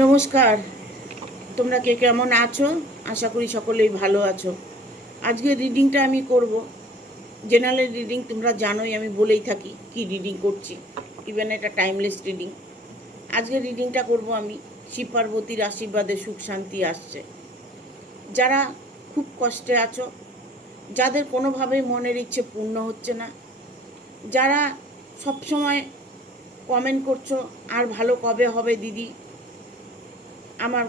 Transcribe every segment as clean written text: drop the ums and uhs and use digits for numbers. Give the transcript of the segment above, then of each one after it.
নমস্কার। তোমরা কে কেমন আছো? আশা করি সকলেই ভালো আছো। আজকে রিডিংটা আমি করব জেনারেল রিডিং। তোমরা জানোই আমি বলেই থাকি কি রিডিং করছি, ইভেন এটা টাইমলেস রিডিং। আজকে রিডিংটা করব আমি শিব পার্বতীর আশীর্বাদে সুখ শান্তি আসছে। যারা খুব কষ্টে আছো, যাদের কোনোভাবেই মনের ইচ্ছে পূর্ণ হচ্ছে না, যারা সবসময় কমেন্ট করছো আর ভালো কবে হবে দিদি, আমার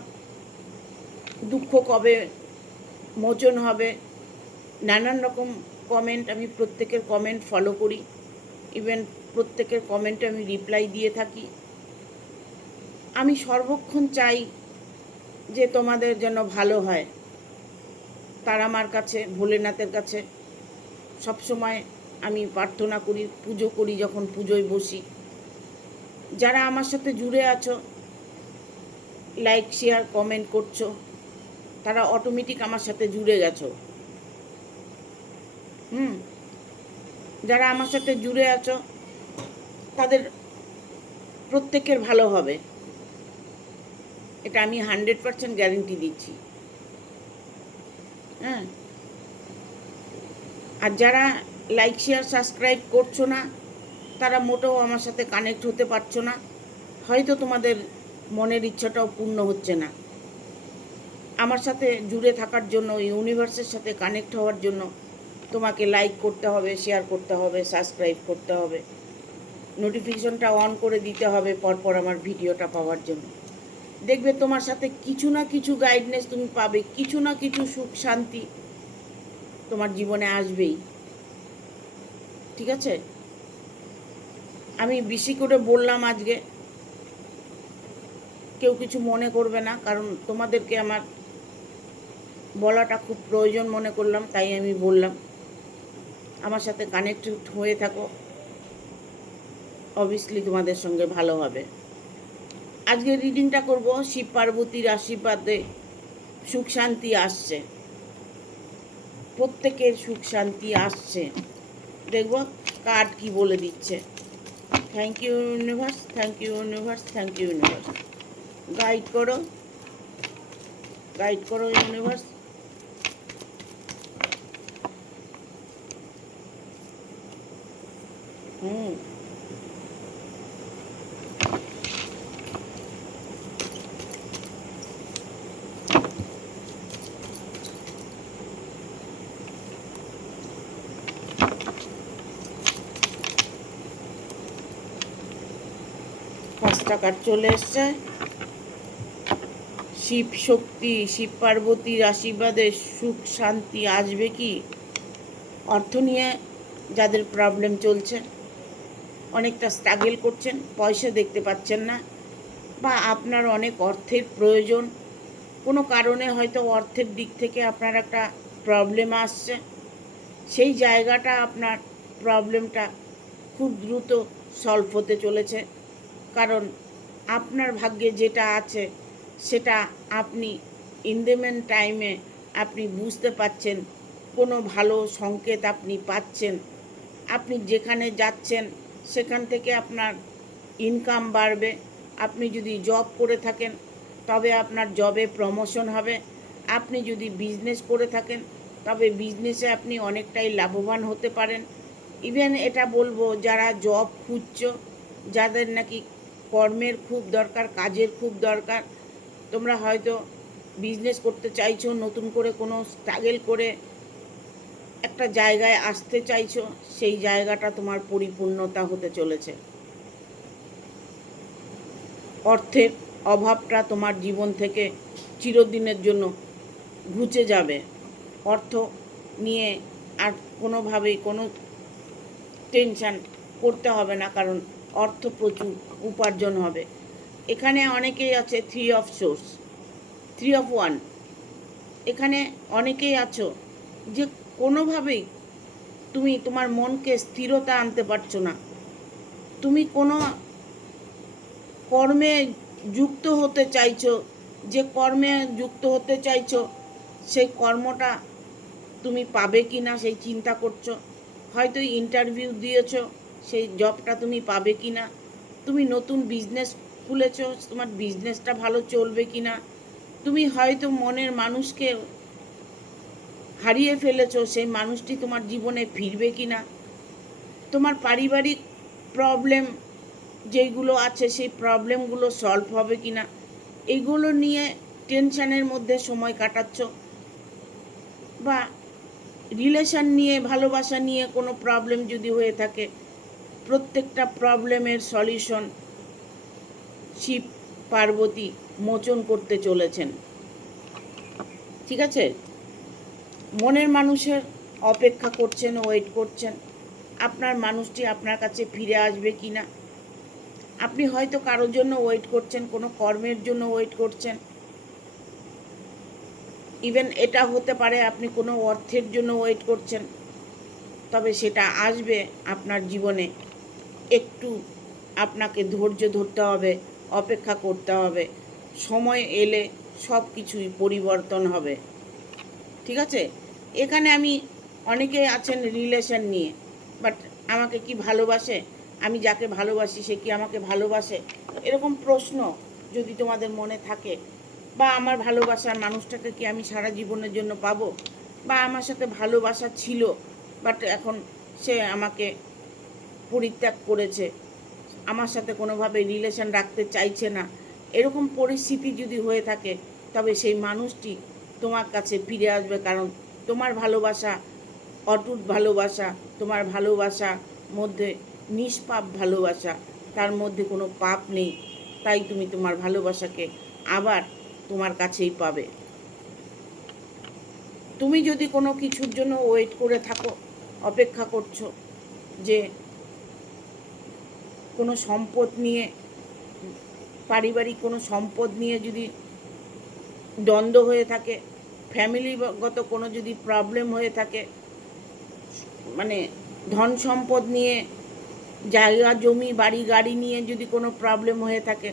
দুঃখ কবে মোচন হবে, নানান রকম কমেন্ট। আমি প্রত্যেকের কমেন্ট ফলো করি, ইভেন প্রত্যেকের কমেন্টে আমি রিপ্লাই দিয়ে থাকি। আমি সর্বক্ষণ চাই যে তোমাদের যেন ভালো হয়। তারামার কাছে, ভোলেনাথের কাছে সবসময় আমি প্রার্থনা করি, পুজো করি। যখন পুজোয় বসি, যারা আমার সাথে জুড়ে আছো, লাইক শেয়ার কমেন্ট করছো, তারা অটোমেটিক আমার সাথে জুড়ে গেছো। যারা আমার সাথে জুড়ে আছো তাদের প্রত্যেকের ভালো হবে, এটা আমি 100% গ্যারেন্টি দিচ্ছি। হ্যাঁ, আর যারা লাইক শেয়ার সাবস্ক্রাইব করছো না, তারা মোটেও আমার সাথে কানেক্ট হতে পারছো না। হয়তো তোমাদের মনের ইচ্ছাটাও পূর্ণ হচ্ছে না। আমার সাথে জুড়ে থাকার জন্য, ইউনিভার্সের সাথে কানেক্ট হওয়ার জন্য তোমাকে লাইক করতে হবে, শেয়ার করতে হবে, সাবস্ক্রাইব করতে হবে, নোটিফিকেশনটা অন করে দিতে হবে পরপর আমার ভিডিওটা পাওয়ার জন্য। দেখবে তোমার সাথে কিছু না কিছু গাইডনেস তুমি পাবে, কিছু না কিছু সুখ শান্তি তোমার জীবনে আসবেই। ঠিক আছে? আমি বেশি করে বললাম আজকে, কেউ কিছু মনে করবে না, কারণ তোমাদেরকে আমার বলাটা খুব প্রয়োজন মনে করলাম, তাই আমি বললাম। আমার সাথে কানেক্টেড হয়ে থাকো, অবভিয়াসলি তোমাদের সঙ্গে ভালো হবে। আজকে রিডিংটা করব শিব পার্বতীর আশীর্বাদে সুখ শান্তি আসছে, প্রত্যেকের সুখ শান্তি আসছে। দেখব কার্ড কি বলে দিচ্ছে। Thank you universe, thank you universe, thank you universe. Guide করো, গাইড করো ইউনিভার্স। পাঁচটা কার্ড চলে এসছে। শিব শক্তি, শিব পার্বতীর আশীর্বাদে সুখ শান্তি আসবে কি? অর্থ নিয়ে যাদের প্রবলেম চলছে, অনেকটা স্ট্রাগল করছেন, পয়সা দেখতে পাচ্ছেন না, বা আপনার অনেক অর্থের প্রয়োজন, কোনো কারণে হয়তো অর্থের দিক থেকে আপনার একটা প্রবলেম আসছে, সেই জায়গাটা আপনার প্রবলেমটা খুব দ্রুত সলভ হতে চলেছে। কারণ আপনার ভাগ্যে যেটা আছে সেটা আপনি ইন দ্য মেন টাইমে আপনি বুঝতে পাচ্ছেন, কোনো ভালো সংকেত আপনি পাচ্ছেন। আপনি যেখানে যাচ্ছেন সেখান থেকে আপনার ইনকাম বাড়বে। আপনি যদি জব করে থাকেন তবে আপনার জবে প্রমোশন হবে। আপনি যদি বিজনেস করে থাকেন তবে বিজনেসে আপনি অনেকটাই লাভবান হতে পারেন। ইভেন এটা বলবো, যারা জব খুঁজছো, যাদের নাকি কর্মের খুব দরকার, কাজের খুব দরকার, তোমরা হয়তো বিজনেস করতে চাইছো, নতুন করে কোনো স্ট্রাগল করে একটা জায়গায় আসতে চাইছো, সেই জায়গাটা তোমার পরিপূর্ণতা হতে চলেছে। অর্থের অভাবটা তোমার জীবন থেকে চিরদিনের জন্য ঘুচে যাবে। অর্থ নিয়ে আর কোনোভাবেই কোনো টেনশান করতে হবে না, কারণ অর্থ প্রচুর উপার্জন হবে। এখানে অনেকেই আছে 3 অফ সোর্স, 3 অফ 1। এখানে অনেকেই আছো যে কোনোভাবেই তুমি তোমার মনকে স্থিরতা আনতে পারছো না। তুমি কোনো কর্মে যুক্ত হতে চাইছো, যে কর্মে যুক্ত হতে চাইছো সেই কর্মটা তুমি পাবে কি না সেই চিন্তা করছো। হয়তো ইন্টারভিউ দিয়েছো, সেই জবটা তুমি পাবে কি না। তুমি নতুন বিজনেস খুলেছো, তোমার বিজনেসটা ভালো চলবে কি না, তুমি হয়তো মনের মানুষকে হারিয়ে ফেলেছো, সেই মানুষটি তোমার জীবনে ফিরবে কি না, তোমার পারিবারিক প্রবলেম যেগুলো আছে সেই প্রবলেমগুলো সলভ হবে কি না, এইগুলো নিয়ে টেনশানের মধ্যে সময় কাটাচ্ছ, বা রিলেশন নিয়ে ভালোবাসা নিয়ে কোনো প্রবলেম যদি হয়ে থাকে, প্রত্যেকটা প্রবলেমের সলিউশন শিব পার্বতী মোচন করতে চলেছেন। ঠিক আছে, মনের মানুষের অপেক্ষা করছেন, ওয়েট করছেন আপনার মানুষটি আপনার কাছে ফিরে আসবে কি না। আপনি হয়তো কারোর জন্য ওয়েট করছেন, কোনো কর্মের জন্য ওয়েট করছেন, ইভেন এটা হতে পারে আপনি কোনো অর্থের জন্য ওয়েট করছেন, তবে সেটা আসবে আপনার জীবনে। একটু আপনাকে ধৈর্য ধরতে হবে, অপেক্ষা করতে হবে, সময় এলে সব কিছুই পরিবর্তন হবে। ঠিক আছে, এখানে আমি অনেকে আছেন রিলেশন নিয়ে, বাট আমাকে কি ভালোবাসে, আমি যাকে ভালোবাসি সে কি আমাকে ভালোবাসে, এরকম প্রশ্ন যদি তোমাদের মনে থাকে, বা আমার ভালোবাসার মানুষটাকে কি আমি সারা জীবনের জন্য পাবো, বা আমার সাথে ভালোবাসা ছিল বাট এখন সে আমাকে পরিত্যাগ করেছে, আমার সাথে কোনোভাবে রিলেশন রাখতে চাইছে না, এরকম পরিস্থিতি যদি হয়ে থাকে, তবে সেই মানুষটি তোমার কাছে ফিরে আসবে। কারণ তোমার ভালোবাসা অটুট ভালোবাসা, তোমার ভালোবাসা মধ্যে নিষ্পাপ ভালোবাসা, তার মধ্যে কোনো পাপ নেই, তাই তুমি তোমার ভালোবাসাকে আবার তোমার কাছেই পাবে। তুমি যদি কোনো কিছুর জন্য ওয়েট করে থাকো, অপেক্ষা করছো, যে কোনো সম্পদ নিয়ে, পারিবারিক কোনো সম্পদ নিয়ে যদি দ্বন্দ্ব হয়ে থাকে, ফ্যামিলিগত কোনো যদি প্রবলেম হয়ে থাকে, মানে ধন সম্পদ নিয়ে, জায়গা জমি বাড়ি গাড়ি নিয়ে যদি কোনো প্রবলেম হয়ে থাকে,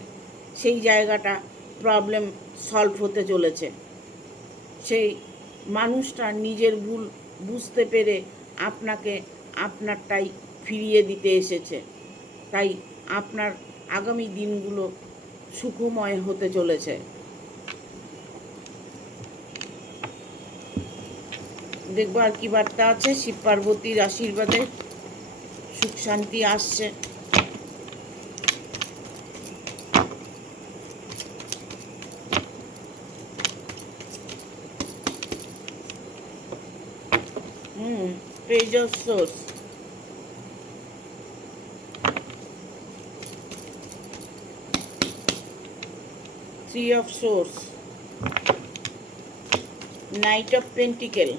সেই জায়গাটা প্রবলেম সলভ হতে চলেছে। সেই মানুষটা নিজের ভুল বুঝতে পেরে আপনাকে আপনারটাই ফিরিয়ে দিতে এসেছে। তাই আপনার আগামী দিনগুলো সুখময় হতে চলেছে। দেখবো আর কি বার্তা আছে। শিব পার্বতীর আশীর্বাদে সুখ শান্তি আসছে। Page of swords, three of swords, night of pentacle,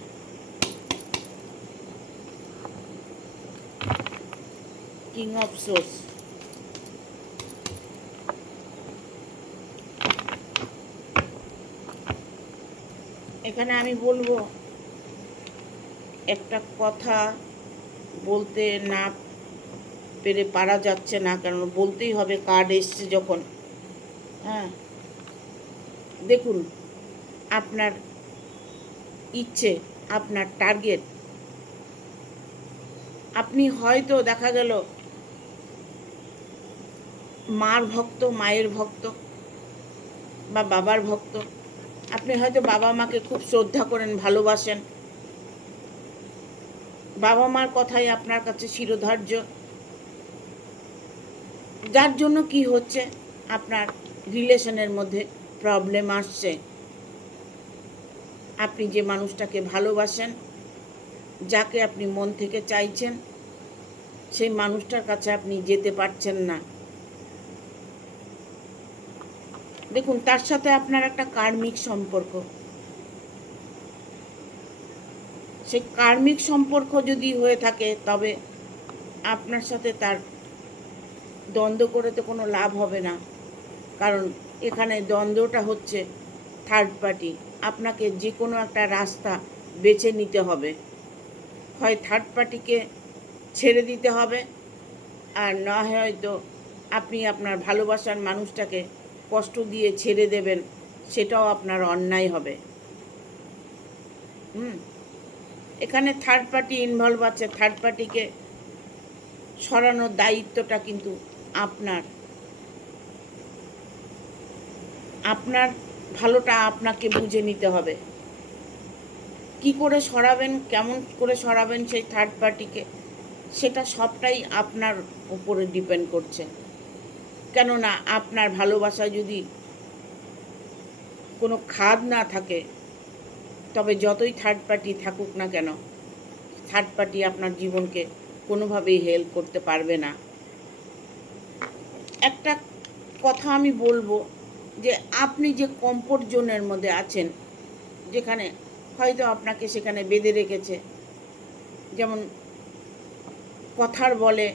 king of swords. এখানে আমি বলবো, একটা কথা বলতে না পেরে পারা যাচ্ছে না, কারণ বলতেই হবে, কার্ড এসছে যখন। হ্যাঁ, দেখুন, আপনার ইচ্ছে, আপনার টার্গেট, আপনি হয়তো দেখা গেল মার ভক্ত, মায়ের ভক্ত বা বাবার ভক্ত, আপনি হয়তো বাবা মাকে খুব শ্রদ্ধা করেন, ভালোবাসেন, বাবা মার কথাই আপনার কাছে শিরোধার্য, যার জন্য কি হচ্ছে, আপনার রিলেশনের মধ্যে প্রবলেম আসছে। আপনি যে মানুষটাকে ভালোবাসেন, যাকে আপনি মন থেকে চাইছেন, সেই মানুষটার কাছে আপনি যেতে পারছেন না। দেখুন, তার সাথে আপনার একটা কার্মিক সম্পর্ক, সেই কার্মিক সম্পর্ক যদি হয়ে থাকে, তবে আপনার সাথে তার দ্বন্দ্ব করে তো কোনো লাভ হবে না। কারণ এখানে দ্বন্দ্বটা হচ্ছে থার্ড পার্টি। আপনাকে যে কোনো একটা রাস্তা বেছে নিতে হবে, হয় থার্ড পার্টিকে ছেড়ে দিতে হবে, আর না হয়তো আপনি আপনার ভালোবাসার মানুষটাকে কষ্ট দিয়ে ছেড়ে দেবেন, সেটাও আপনার অন্যায় হবে। এখানে থার্ড পার্টি ইনভলভ আছে, থার্ড পার্টিকে সরানোর দায়িত্বটা কিন্তু আপনার। আপনার ভালোটা আপনাকে বুঝে নিতে হবে। কি করে সরাবেন, কেমন করে সরাবেন সেই থার্ড পার্টিকে, সেটা সবটাই আপনার উপরে ডিপেন্ড করছে। কেননা আপনার ভালোবাসা যদি কোনো খাদ না থাকে, তবে যতই থার্ড পার্টি থাকুক না কেন, থার্ড পার্টি আপনার জীবনকে কোনোভাবেই হেল্প করতে পারবে না। একটা কথা আমি বলবো, যে আপনি যে কমফোর্ট জোনের মধ্যে আছেন, যেখানে হয়তো আপনাকে সেখানে বেঁধে রেখেছে, যেমন কথার বলে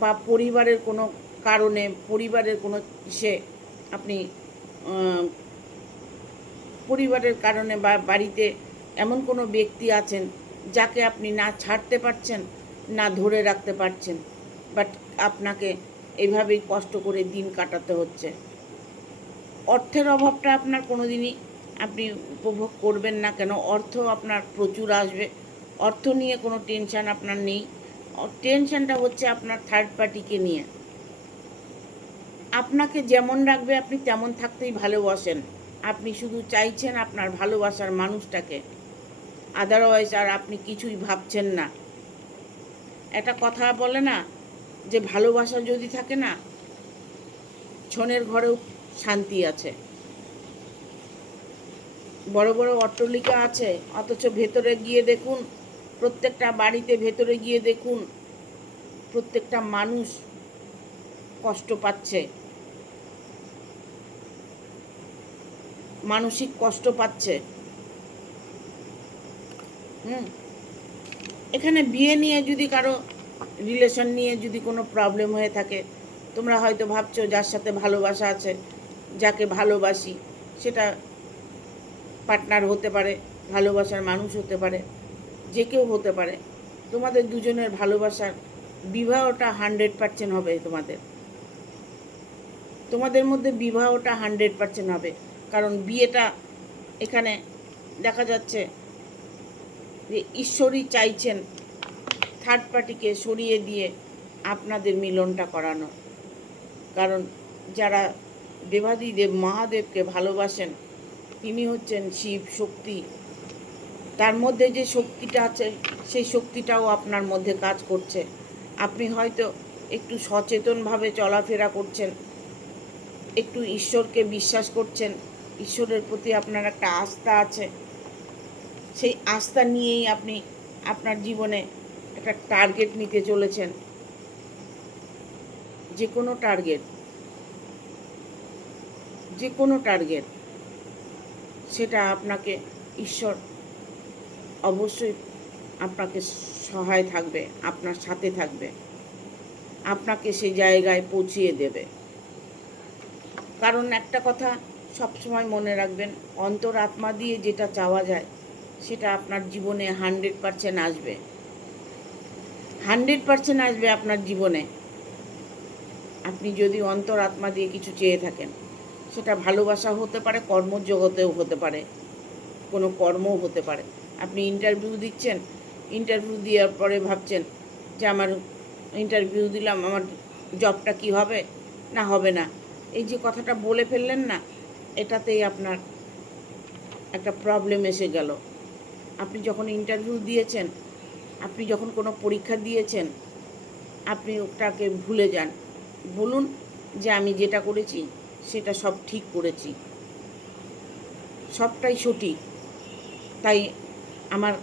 বা পরিবারের কোনো কারণে, পরিবারের কোনো সে আপনি পরিবারের কারণে বা বাড়িতে এমন কোনো ব্যক্তি আছেন যাকে আপনি না ছাড়তে পারছেন, না ধরে রাখতে পারছেন, বাট আপনাকে এইভাবেই কষ্ট করে দিন কাটাতে হচ্ছে। অর্থের অভাবটা আপনার কোনো দিনই আপনি উপভোগ করবেন না, কেন অর্থ আপনার প্রচুর আসবে, অর্থ নিয়ে কোনো টেনশান আপনার নেই। টেনশানটা হচ্ছে আপনার থার্ড পার্টিকে নিয়ে। আপনাকে যেমন রাখবে আপনি তেমন থাকতেই ভালোবাসেন, আপনি শুধু চাইছেন আপনার ভালোবাসার মানুষটাকে, আদারওয়াইজ আর আপনি কিছুই ভাবছেন না। একটা কথা বলে না, যে ভালোবাসা যদি থাকে না, ছনের ঘরেও শান্তি আছে। বড় বড় অট্টালিকা আছে, অথচ ভেতরে গিয়ে দেখুন, প্রত্যেকটা বাড়িতে ভেতরে গিয়ে দেখুন, প্রত্যেকটা মানুষ কষ্ট পাচ্ছে, মানসিক কষ্ট পাচ্ছে। এখানে বিয়ে নিয়ে যদি কারো রিলেশন নিয়ে যদি কোনো প্রবলেম হয়ে থাকে, তোমরা হয়তো ভাবছো যার সাথে ভালোবাসা আছে, যাকে ভালোবাসি, সেটা পার্টনার হতে পারে, ভালোবাসার মানুষ হতে পারে, যে কেউ হতে পারে। তোমাদের দুজনের ভালোবাসার বিবাহটা 100% হবে। তোমাদের মধ্যে বিবাহটা 100% হবে, কারণ বিয়েটা এখানে দেখা যাচ্ছে যে ঈশ্বরই চাইছেন থার্ড পার্টিকে সরিয়ে দিয়ে আপনাদের মিলনটা করানো। কারণ যারা দেবাদিদেব মহাদেবকে ভালোবাসেন, তিনি হচ্ছেন শিব শক্তি। তার মধ্যে যে শক্তিটা আছে, সেই শক্তিটাও আপনার মধ্যে কাজ করছে। আপনি হয়তো একটু সচেতনভাবে চলাফেরা করছেন, একটু ঈশ্বরকে বিশ্বাস করছেন, ঈশ্বরের প্রতি আপনার একটা আস্থা আছে। সেই আস্থা নিয়েই আপনি আপনার জীবনে একটা টার্গেট নিতে চলেছেন। যে কোনো টার্গেট সেটা আপনাকে ঈশ্বর অবশ্যই আপনাকে সহায় থাকবে, আপনার সাথে থাকবে, আপনাকে সেই জায়গায় পৌঁছিয়ে দেবে। কারণ একটা কথা সবসময় মনে রাখবেন, অন্তরাত্মা দিয়ে যেটা চাওয়া যায় সেটা আপনার জীবনে 100% আসবে। 100% আসবে আপনার জীবনে। আপনি যদি অন্তরাত্মা দিয়ে কিছু চেয়ে থাকেন, সেটা ভালোবাসা হতে পারে, কর্মজগতেও হতে পারে, কোনো কর্মও হতে পারে। আপনি ইন্টারভিউ দিচ্ছেন, ইন্টারভিউ দেওয়ার পরে ভাবছেন যে আমার ইন্টারভিউ দিলাম, আমার জবটা কি হবে না হবে না, এই যে কথাটা বলে ফেললেন না, এটাতেই আপনার একটা প্রবলেম এসে গেল। আপনি যখন ইন্টারভিউ দিয়েছেন, আপনি যখন কোনো পরীক্ষা দিয়েছেন, আপনি ওটাকে ভুলে যান। বলুন যে আমি যেটা করেছি সেটা সব ঠিক করেছি, সবটাই সঠিক, তাই আমার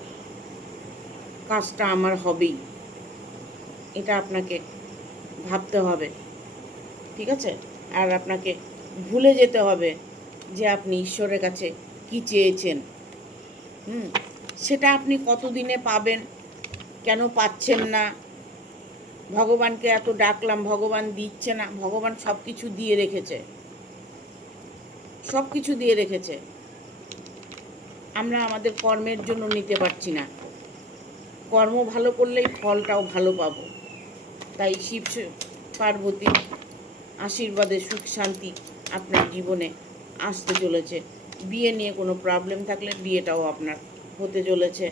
কাজটা আমার হবেই। এটা আপনাকে ভাবতে হবে, ঠিক আছে? আর আপনাকে ভুলে যেতে হবে যে আপনি ঈশ্বরের কাছে কি চেয়েছেন। সেটা আপনি কতদিনে পাবেন, কেন পাচ্ছেন না, ভগবানকে এত ডাকলাম ভগবান দিচ্ছে না। ভগবান সব কিছু দিয়ে রেখেছে, সব কিছু দিয়ে রেখেছে, আমরা আমাদের কর্মের জন্য নিতে পারছি না। কর্ম ভালো করলেই ফলটাও ভালো পাবো। তাই শিব পার্বতীর আশীর্বাদে সুখ শান্তি আপনার জীবনে আসতে চলেছে। বিয়ে নিয়ে কোনো প্রবলেম থাকলে বিয়েটাও আপনার হতে চলেছে।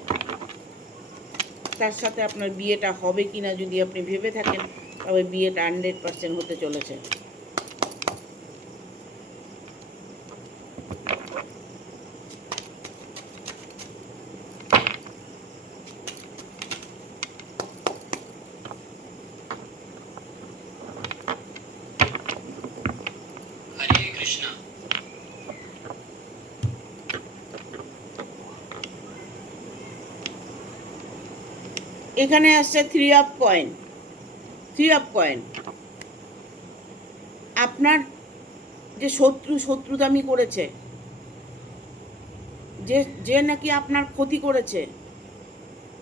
তার সাথে আপনার বিয়েটা হবে কি না যদি আপনি ভেবে থাকেন, তবে বিয়েটা 100% হতে চলেছে। এখানে আসছে থ্রি অফ কয়েন। আপনার যে শত্রুতামি করেছে, যে নাকি আপনার ক্ষতি করেছে,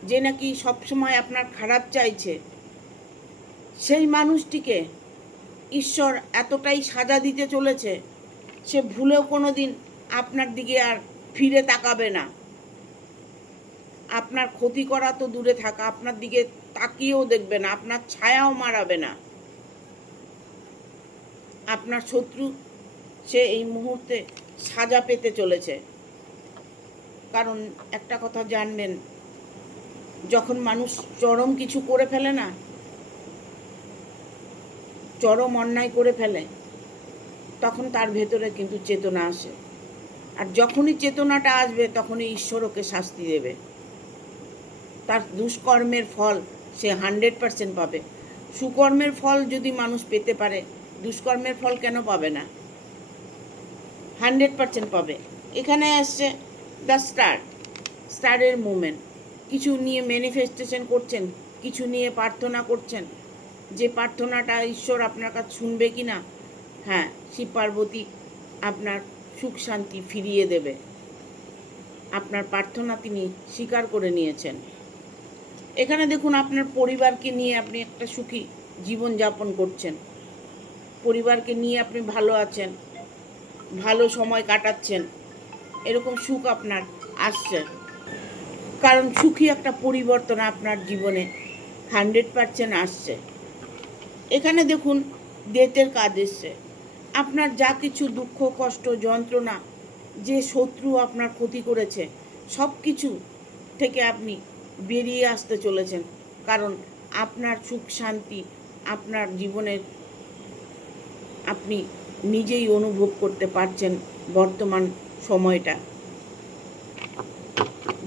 যে নাকি সবসময় আপনার খারাপ চাইছে, সেই মানুষটিকে ঈশ্বর এতটাই সাজা দিতে চলেছে, সে ভুলেও কোনো দিন আপনার দিকে আর ফিরে তাকাবে না। আপনার ক্ষতি করা তো দূরে থাকা, আপনার দিকে তাকিয়েও দেখবে না, আপনার ছায়াও মারাবে না। আপনার শত্রু সে এই মুহূর্তে সাজা পেতে চলেছে। কারণ একটা কথা জানবেন, যখন মানুষ চরম কিছু করে ফেলে না, চরম অন্যায় করে ফেলে, তখন তার ভেতরে কিন্তু চেতনা আসে। আর যখনই চেতনাটা আসবে তখনই ঈশ্বর ওকে শাস্তি দেবে। তার দুষ্কর্মের ফল সে 100% পাবে। সুকর্মের ফল যদি মানুষ পেতে পারে, দুষ্কর্মের ফল কেন পাবে না? 100% পাবে। এখানে আসছে দ্য স্টারের মুভমেন্ট। কিছু নিয়ে ম্যানিফেস্টেশন করছেন, কিছু নিয়ে প্রার্থনা করছেন, যে প্রার্থনাটা ঈশ্বর আপনার কাছে শুনবে কি না। হ্যাঁ, শিব পার্বতী আপনার সুখ শান্তি ফিরিয়ে দেবে। আপনার প্রার্থনা তিনি স্বীকার করে নিয়েছেন। এখানে দেখুন, আপনার পরিবারকে নিয়ে আপনি একটা সুখী জীবন যাপন করছেন, পরিবারকে নিয়ে আপনি ভালো আছেন, ভালো সময় কাটাচ্ছেন, এরকম সুখ আপনার আসছে। কারণ সুখী একটা পরিবর্তন আপনার জীবনে 100% আসছে। এখানে দেখুন, ডেথের কাজ এসছে। আপনার যা কিছু দুঃখ কষ্ট যন্ত্রণা, যে শত্রু আপনার ক্ষতি করেছে, সব কিছু থেকে আপনি বেরিয়ে আসতে চলেছেন। কারণ আপনার সুখ শান্তি আপনার জীবনের আপনি নিজেই অনুভব করতে পারছেন।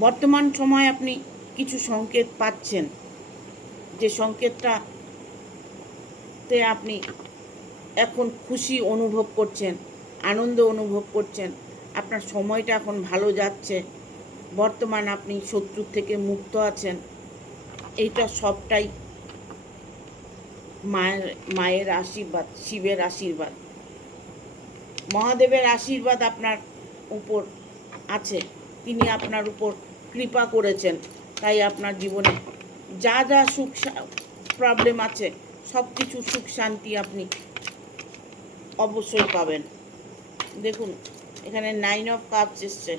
বর্তমান সময় আপনি কিছু সংকেত পাচ্ছেন, যে সংকেতটাতে আপনি এখন খুশি অনুভব করছেন, আনন্দ অনুভব করছেন। আপনার সময়টা এখন ভালো যাচ্ছে। বর্তমান আপনি শত্রুর থেকে মুক্ত আছেন। এইটা সবটাই মায়ের আশীর্বাদ, শিবের আশীর্বাদ, মহাদেবের আশীর্বাদ আপনার উপর আছে। তিনি আপনার উপর কৃপা করেছেন। তাই আপনার জীবনে যা যা সুখ প্রবলেম আছে, সব কিছু সুখ শান্তি আপনি অবশ্যই পাবেন। দেখুন, এখানে 9 অফ কাপস এসছে।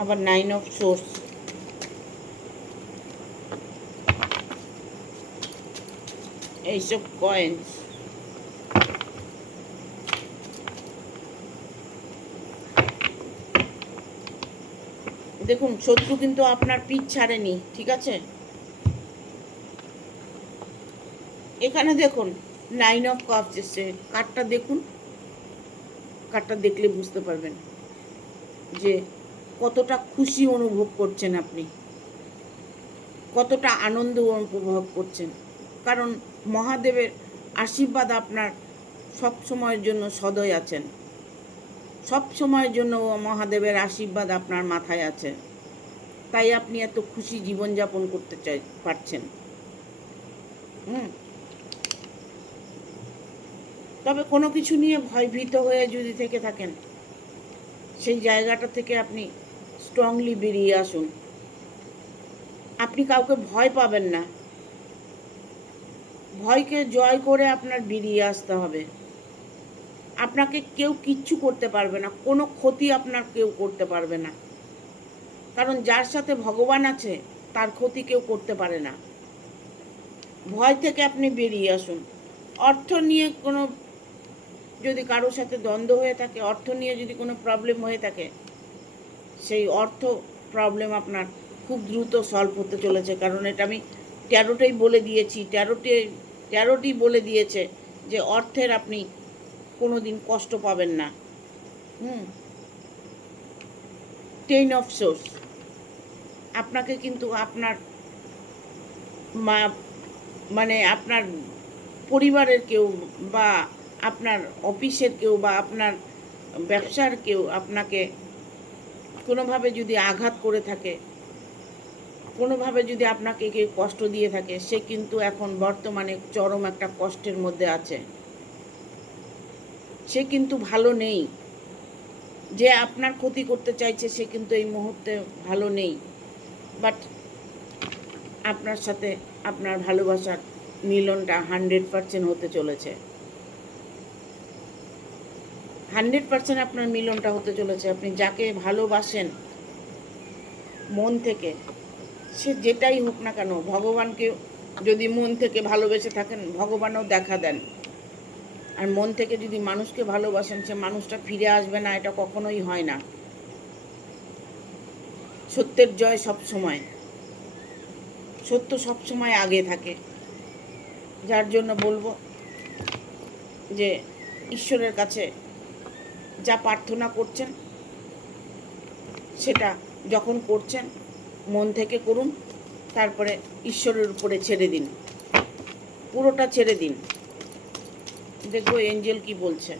আবার 9 অফ সোর্স। এইসব কয়েন্স। দেখুন, শত্রু কিন্তু আপনার পিঠ ছাড়েনি, ঠিক আছে? এখানে দেখুন 9 অফ কাপস এসছে। কার্ডটা দেখুন, কার্ডটা দেখলে বুঝতে পারবেন যে কতটা খুশি অনুভব করছেন আপনি, কতটা আনন্দ উপভোগ করছেন। কারণ মহাদেবের আশীর্বাদ আপনার সব সময়ের জন্য সদয় আছেন, সব সময়ের জন্য মহাদেবের আশীর্বাদ আপনার মাথায় আছে। তাই আপনি এত খুশি জীবনযাপন করতে পারছেন। তবে কোনো কিছু নিয়ে ভয়ভীত হয়ে যদি থেকে থাকেন, সেই জায়গাটা থেকে আপনি স্ট্রংলি বেরিয়ে আসুন। আপনি কাউকে ভয় পাবেন না, ভয়কে জয় করে আপনার বেরিয়ে আসতে হবে। আপনাকে কেউ কিচ্ছু করতে পারবে না, কোনো ক্ষতি আপনার কেউ করতে পারবে না। কারণ যার সাথে ভগবান আছে তার ক্ষতি কেউ করতে পারে না। ভয় থেকে আপনি বেরিয়ে আসুন। অর্থ নিয়ে কোনো যদি কারোর সাথে দ্বন্দ্ব হয়ে থাকে, অর্থ নিয়ে যদি কোনো প্রবলেম হয়ে থাকে, সেই অর্থ প্রবলেম আপনার খুব দ্রুত সলভ হতে চলেছে। কারণ এটা আমি ট্যারোটেই বলে দিয়েছি, ট্যারোটি বলে দিয়েছে যে অর্থের আপনি কোনো দিন কষ্ট পাবেন না। 10 অফ সোর্স। আপনাকে কিন্তু আপনার মানে আপনার পরিবারের কেউ বা আপনার অফিসের কেউ বা আপনার ব্যবসার কেউ আপনাকে কোনোভাবে যদি আঘাত করে থাকে, কোনোভাবে যদি আপনাকে কেউ কষ্ট দিয়ে থাকে, সে কিন্তু এখন বর্তমানে চরম একটা কষ্টের মধ্যে আছে। সে কিন্তু ভালো নেই। যে আপনার ক্ষতি করতে চাইছে সে কিন্তু এই মুহূর্তে ভালো নেই। বাট আপনার সাথে আপনার ভালোবাসার মিলনটা 100% হতে চলেছে। 100% আপনার মিলনটা হতে চলেছে। আপনি যাকে ভালোবাসেন মন থেকে, সে যেটাই হোক না কেন, ভগবানকে যদি মন থেকে ভালোবেসে থাকেন, ভগবানও দেখা দেন। আর মন থেকে যদি মানুষকে ভালোবাসেন, সে মানুষটা ফিরে আসবে না, এটা কখনোই হয় না। সত্যের জয় সব সময়, সত্য সব সময় আগে থাকে। যার জন্য বলবো যে ঈশ্বরের কাছে যা প্রার্থনা করছেন, সেটা যখন করছেন মন থেকে করুন, তারপরে ঈশ্বরের উপরে ছেড়ে দিন, পুরোটা ছেড়ে দিন। দেখবো এঞ্জেল কি বলছে।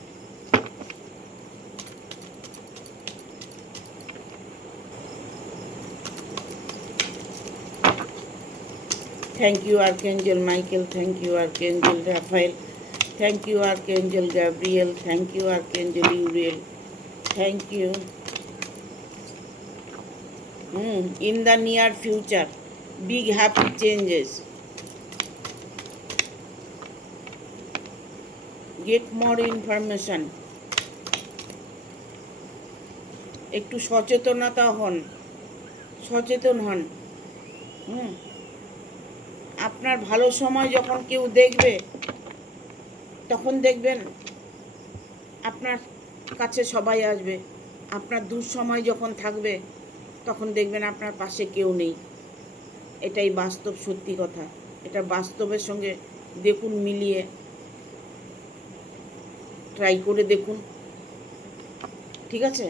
Thank you archangel Michael, thank you archangel Raphael, thank you archangel Gabriel, thank you archangel Uriel, thank you. In the near future, big happy changes. Get more information. একটু সচেতনতা হন, সচেতন হন। আপনার ভালো সময় যখন কেউ দেখবে, তখন দেখবেন আপনার কাছে সবাই আসবে। আপনার দুঃসময় যখন থাকবে, তখন দেখবেন আপনার পাশে কেউ নেই। এটাই বাস্তব সত্যি কথা। এটা বাস্তবের সঙ্গে দেখুন, মিলিয়ে ট্রাই করে দেখুন, ঠিক আছে?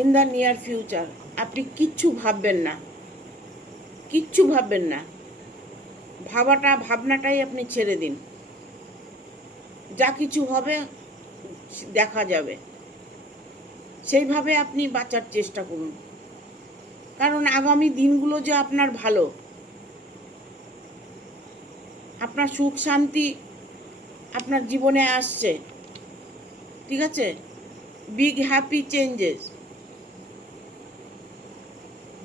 ইন দ্য নিয়ার ফিউচার আপনি কিচ্ছু ভাববেন না, কিচ্ছু ভাববেন না। ভাবনাটাই আপনি ছেড়ে দিন। যা কিছু হবে দেখা যাবে, সেইভাবে আপনি বাঁচার চেষ্টা করুন। কারণ আগামী দিনগুলো যে আপনার ভালো, আপনার সুখ শান্তি আপনার জীবনে আসছে, ঠিক আছে? বিগ হ্যাপি চেঞ্জেস,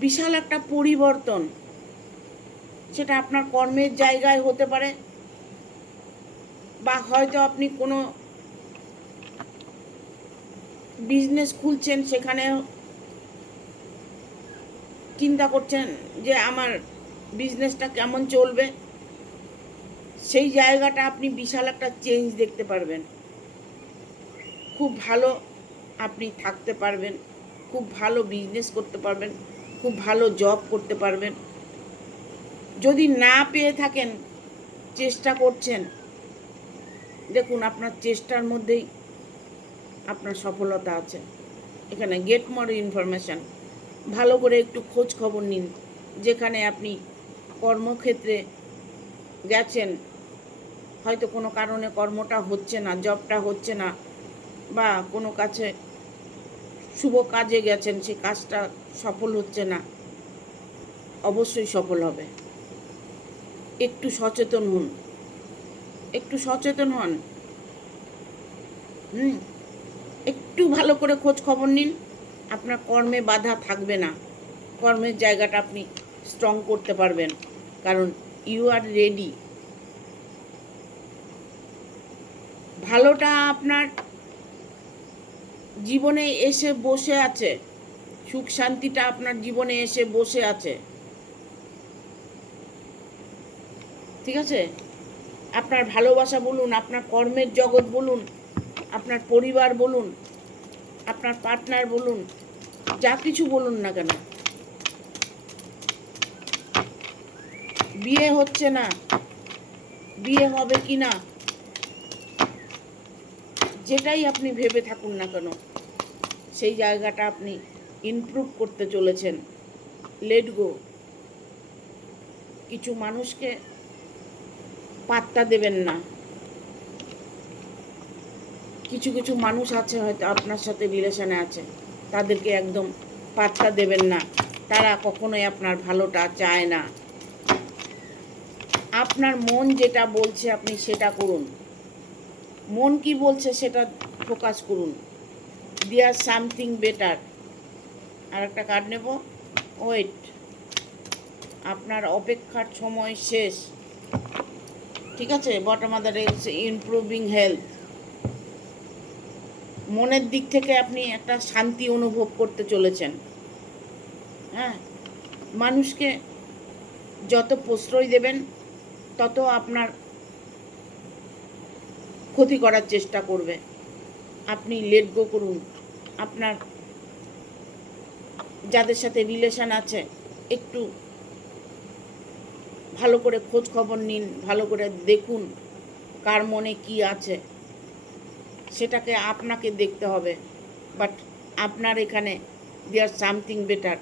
বিশাল একটা পরিবর্তন। সেটা আপনার কর্মের জায়গায় হতে পারে, বা হয়তো আপনি কোনো বিজনেস খুলছেন, সেখানে চিন্তা করছেন যে আমার বিজনেসটা কেমন চলবে। সেই জায়গাটা আপনি বিশাল একটা চেঞ্জ দেখতে পারবেন। খুব ভালো আপনি থাকতে পারবেন, খুব ভালো বিজনেস করতে পারবেন, খুব ভালো জব করতে পারবেন। যদি না পেয়ে থাকেন, চেষ্টা করছেন, দেখুন আপনার চেষ্টার মধ্যেই আপনার সফলতা আছে। এখানে গেট মোর ইনফরমেশান, ভালো করে একটু খোঁজ খবর নিন। যেখানে আপনি কর্মক্ষেত্রে গেছেন, হয়তো কোনো কারণে কর্মটা হচ্ছে না, জবটা হচ্ছে না, বা কোনো কাছে শুভ কাজে গেছেন, সে কাজটা সফল হচ্ছে না, অবশ্যই সফল হবে। একটু সচেতন হন, একটু সচেতন হন। একটু ভালো করে খোঁজ খবর নিন, আপনার কর্মে বাধা থাকবে না। কর্মের জায়গাটা আপনি স্ট্রং করতে পারবেন, কারণ ইউ আর রেডি। ভালোটা আপনার জীবনে এসে বসে আছে, সুখ শান্তিটা আপনার জীবনে এসে বসে আছে, ঠিক আছে? আপনার ভালোবাসা বলুন, আপনার কর্মের জগৎ বলুন, আপনার পরিবার বলুন, আপনার পার্টনার বলুন, যা কিছু বলুন না কেন, বিয়ে হচ্ছে না, বিয়ে হবে কি না, যেটাই আপনি ভেবে থাকুন না কেন, সেই জায়গাটা আপনি ইমপ্রুভ করতে চলেছেন। Let go. কিছু মানুষকে পাত্তা দেবেন না। কিছু কিছু মানুষ আছে হয়তো আপনার সাথে রিলেশনে আছে, তাদেরকে একদম পাত্তা দেবেন না, তারা কখনোই আপনার ভালোটা চায় না। আপনার মন যেটা বলছে আপনি সেটা করুন, মন কি বলছে সেটা ফোকাস করুন। There something better. আর একটা কার্ড নেব, ওয়েট। আপনার অপেক্ষার সময় শেষ, ঠিক আছে। Bottom of the deck, improving health. মনের দিক থেকে আপনি একটা শান্তি অনুভব করতে চলেছেন। হ্যাঁ, মানুষকে যত প্রশ্রয় দেবেন তত আপনার ক্ষতি করার চেষ্টা করবে। আপনি লেট গো করুন। আপনার যাদের সাথে রিলেশন আছে একটু ভালো করে খোঁজ খবর নিন, ভালো করে দেখুন কার মনে কি আছে, সেটাকে আপনাকে দেখতে হবে। বাট আপনার এখানে দেয়ার সামথিং বেটার,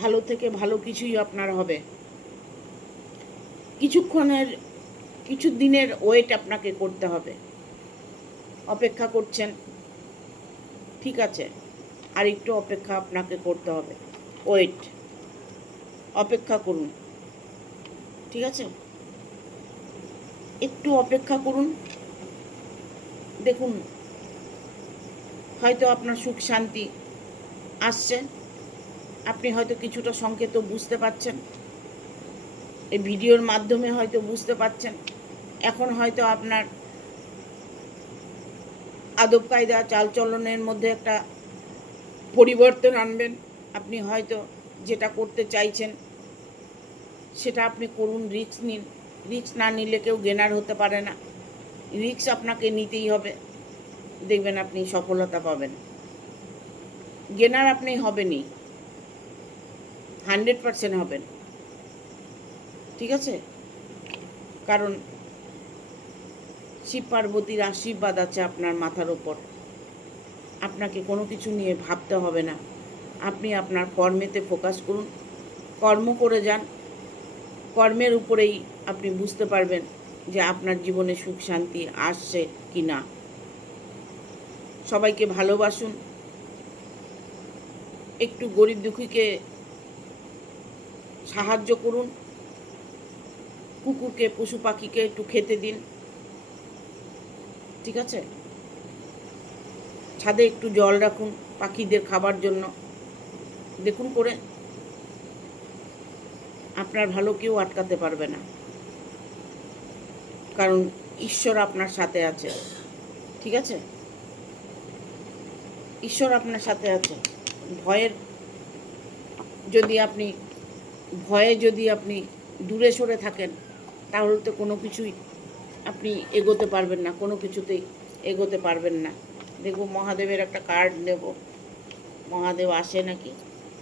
ভালো থেকে ভালো কিছুই আপনার হবে। কিছু দিনের ওয়েট আপনাকে করতে হবে। অপেক্ষা করছেন, ঠিক আছে, আর একটু অপেক্ষা আপনাকে করতে হবে। ওয়েট, অপেক্ষা করুন, ঠিক আছে। একটু অপেক্ষা করুন, দেখুন হয়তো আপনার সুখ শান্তি আসছে। আপনি হয়তো কিছুটা সংকেত বুঝতে পারছেন, এই ভিডিওর মাধ্যমে হয়তো বুঝতে পারছেন। এখন হয়তো আপনার আদব কায়দা চালচলনের মধ্যে একটা পরিবর্তন আনবেন। আপনি হয়তো যেটা করতে চাইছেন সেটা আপনি করুন, রিস্ক নিন। রিস্ক না নিলে কেউ গেনার হতে পারে না, রিস্ক আপনাকে নিতেই হবে। দেখবেন আপনি সফলতা পাবেন। গেনার আপনি হবেনই, 100% হবেন, ঠিক আছে। কারণ শিব পার্বতীর আশীর্বাদ আছে আপনার মাথার ওপর। আপনাকে কোনো কিছু নিয়ে ভাবতে হবে না। আপনি আপনার কর্মেতে ফোকাস করুন, কর্ম করে যান। কর্মের উপরেই আপনি বুঝতে পারবেন যে আপনার জীবনে সুখ শান্তি আসছে কি না। সবাইকে ভালোবাসুন, একটু গরিব দুঃখীকে সাহায্য করুন, কুকুরকে পশু পাখিকে একটু খেতে দিন, ঠিক আছে। ছাদে একটু জল রাখুন পাখিদের খাবার জন্য, দেখুন করে। আপনার ভালো কেউ আটকাতে পারবে না, কারণ ঈশ্বর আপনার সাথে আছে, ঠিক আছে। ঈশ্বর আপনার সাথে আছে। ভয়ে যদি আপনি দূরে সরে থাকেন তাহলে তো কোনো কিছুই আপনি এগোতে পারবেন না, কোনো কিছুতেই এগোতে পারবেন না। দেখব মহাদেবের একটা কার্ড নেব, মহাদেব আসে নাকি।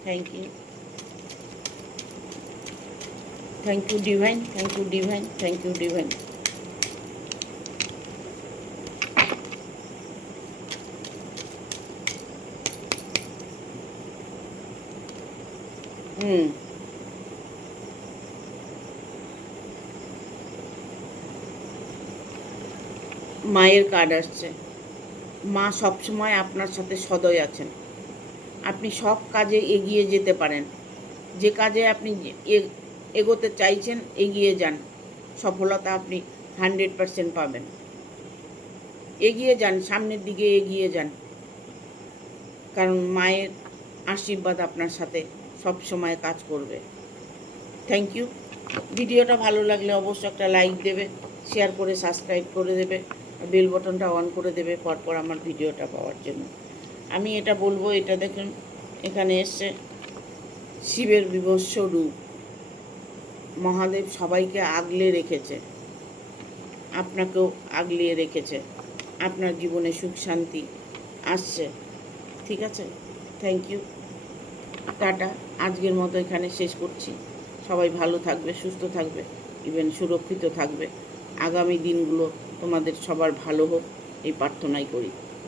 Thank you, thank you divine, thank you divine, thank you divine. মায়ের কার্ড আসছে। মা সবসময় আপনার সাথে সদয় আছেন। আপনি সব কাজে এগিয়ে যেতে পারেন। যে কাজে আপনি এগোতে চাইছেন এগিয়ে যান, সফলতা আপনি 100% পাবেন। এগিয়ে যান, সামনের দিকে এগিয়ে যান, কারণ মায়ের আশীর্বাদ আপনার সাথে সব সময় কাজ করবে। Thank you. ভিডিওটা ভালো লাগলে অবশ্যই একটা লাইক দেবে, শেয়ার করে সাবস্ক্রাইব করে দেবে, বেল বটনটা অন করে দেবে পরপর আমার ভিডিওটা পাওয়ার জন্য। আমি এটা বলবো, এটা দেখুন এখানে এসছে শিবের বিভৎস রূপ। মহাদেব সবাইকে আগলে রেখেছে, আপনাকেও আগলিয়ে রেখেছে। আপনার জীবনে সুখ শান্তি আসছে, ঠিক আছে। Thank you, tata. আজকের মতো এখানে শেষ করছি। সবাই ভালো থাকবে, সুস্থ থাকবে, ইভেন সুরক্ষিত থাকবে। আগামী দিনগুলো তোমাদের সবার ভালো হোক এই প্রার্থনাই করি।